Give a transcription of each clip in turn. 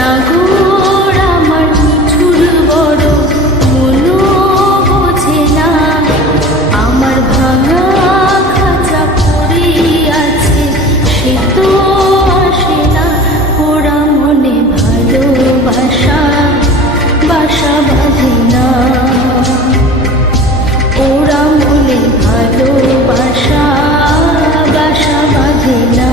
নাগর আমার মিঠুর বড় মনো বোঝে না, আমার ভাঙা খাঁচা পড়ে আছে, সে তো আসে না। ওরা মনে ভালোবাসা বাসা বাঁধে না, ওরা মনে ভালোবাসা বাসা বাঁধে না।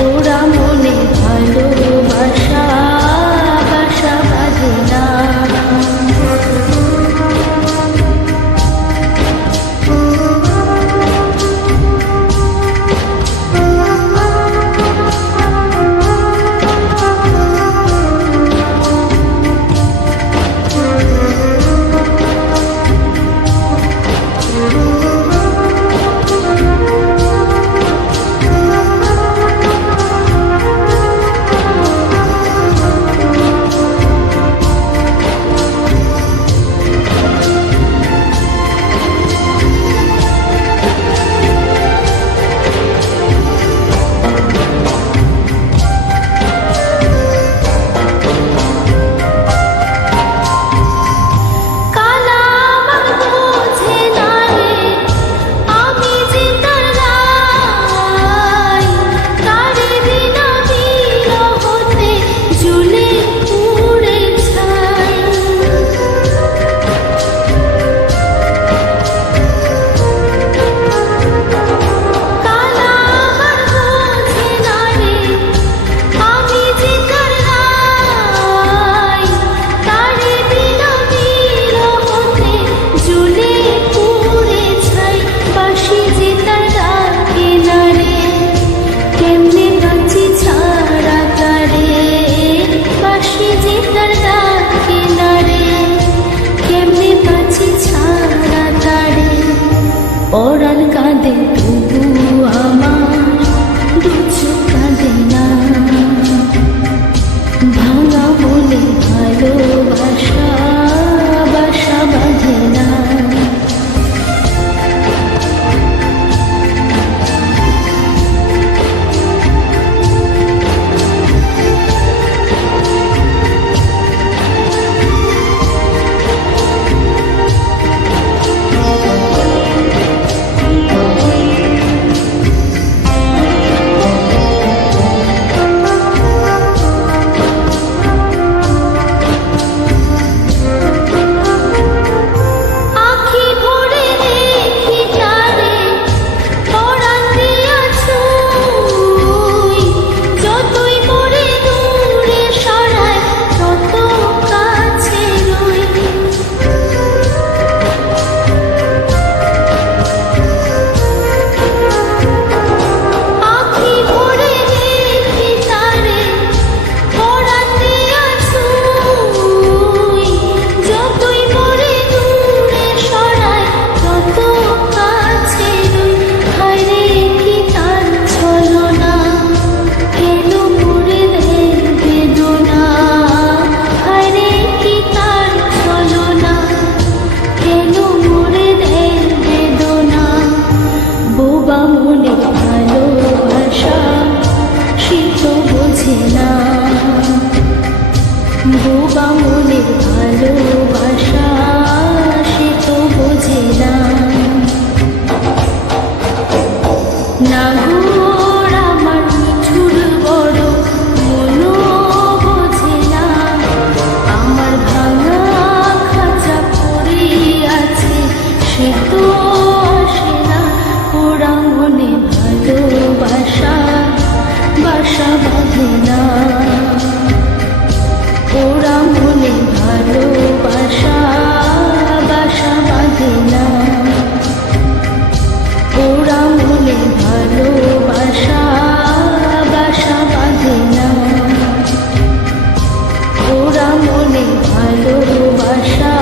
ওরা মনে ভালোবাসা বাসা বাঁধে না। পরাণ কাঁদে তবু আমার দু চোখ কাঁদে না, ভাঙা মনে ভালোবাসা বাসা বাঁধে না। বোবা মনের ভালোবাসা সে তো বোঝে না। নাগর আমার মিঠুর বড় মনো বোঝে না, আমার ভাঙা খাঁচা পড়ে আছে, সে তো আসে না। ওরা মনে ভালোবাসা বাসা বাঁধে না, ওরা মনে ভালোবাসা বাসা বাঁধে না, ওরা মনে ভালোবাসা বাসা বাঁধে না, ওরা মনে ভালোবাসা